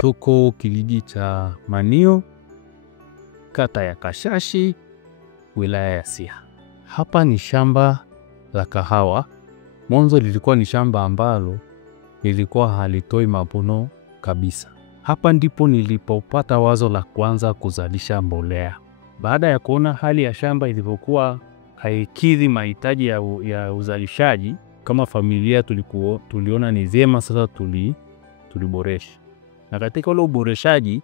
Tuko kijiji cha Manio, kata ya Kashashi, wilaya ya Siha. Hapa ni shamba la kahawa. Mwanzo lilikuwa ni shamba ambalo lilikuwa halitoi mavuno kabisa. Hapa ndipo nilipopata wazo la kwanza kuzalisha mbolea. Baada ya kuona hali ya shamba ilivyokuwa haikidhi mahitaji ya uzalishaji, kama familia tuliona ni vyema sasa tuliboresha. Na katika ule uboreshaji,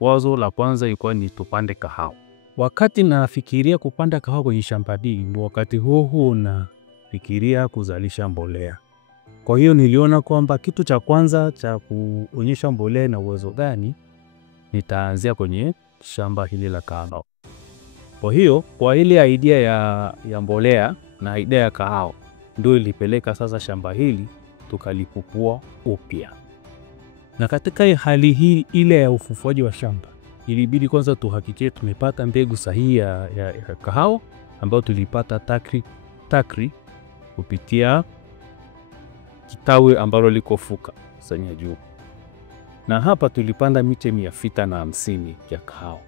wazo la kwanza ilikuwa ni tupande kahawa. Wakati nafikiria kupanda kahawa kwenye shamba hili, wakati huo nafikiria kuzalisha mbolea. Kwa hiyo niliona kwamba kitu cha kwanza cha kuonyesha mbolea na uwezo gani, nitaanzia kwenye shamba hili la kahawa. Kwa hiyo, kwa ile idea ya mbolea na idea ya kahawa, ndio ilipeleka sasa shamba hili tukalipupua upya. Na katika hali hii ile ya ufufuaji wa shamba, ilibidi kwanza tuhakikishe tumepata mbegu sahihi ya kahawa ambayo tulipata takri kupitia kitawi ambalo liko fuka sanya juu. Na hapa tulipanda miche 650 ya kahawa.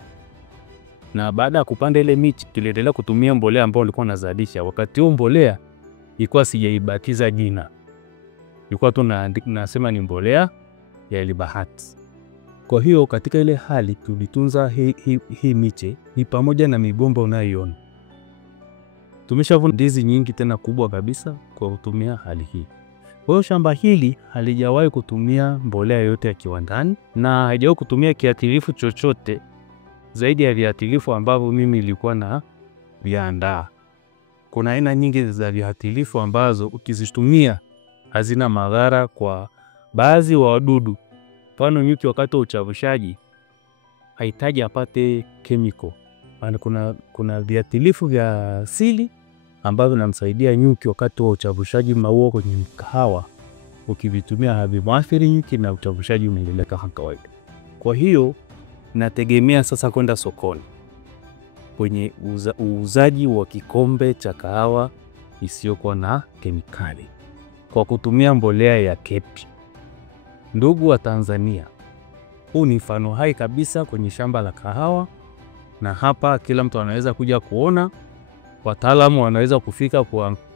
Na baada ya kupanda ile miche tuliendelea kutumia mbolea ambayo ilikuwa nazalisha. Wakati huo mbolea ilikuwa sijaibatiza jina. Ilikuwa tu nasema ni mbolea ya Elibahati. Kwa hiyo katika ile hali tulitunza hii miche ni pamoja na migomba unayoiona. Tumeshavuna ndizi nyingi tena kubwa kabisa kwa kutumia hali hii. Kwa hiyo shamba hili halijawahi kutumia mbolea yote ya kiwandani na haijawahi kutumia kiatilifu chochote zaidi ya viatilifu ambavyo mimi nilikuwa na viandaa. Kuna aina nyingi za viatilifu ambazo ukizitumia hazina madhara kwa baadhi wa wadudu. Mfano nyuki wakati wa uchavushaji hahitaji apate chemical. Maana kuna viatilifu vya asili ambavyo vinamsaidia nyuki wakati wa uchavushaji maua kwenye kahawa. Ukivitumia havimwathiri nyuki na uchavushaji unaendelea kama kawaida. Kwa hiyo nategemea sasa kwenda sokoni kwenye uuzaji wa kikombe cha kahawa isiyokuwa na kemikali kwa kutumia mbolea ya KEPI. Ndugu wa Tanzania, huu ni mfano hai kabisa kwenye shamba la kahawa, na hapa kila mtu anaweza kuja kuona. Wataalamu wanaweza kufika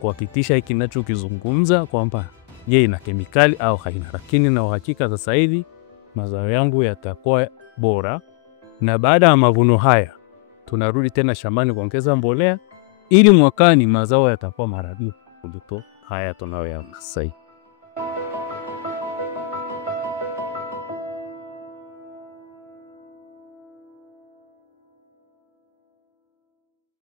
kuhakikisha hiki ninachokizungumza kwamba je, ina kemikali au haina. Lakini na uhakika sasa hivi mazao yangu yatakuwa bora, na baada ya mavuno haya tunarudi tena shambani kuongeza mbolea ili mwakani mazao yatakuwa maradufu kuliko haya tunayoyaona sasa hivi.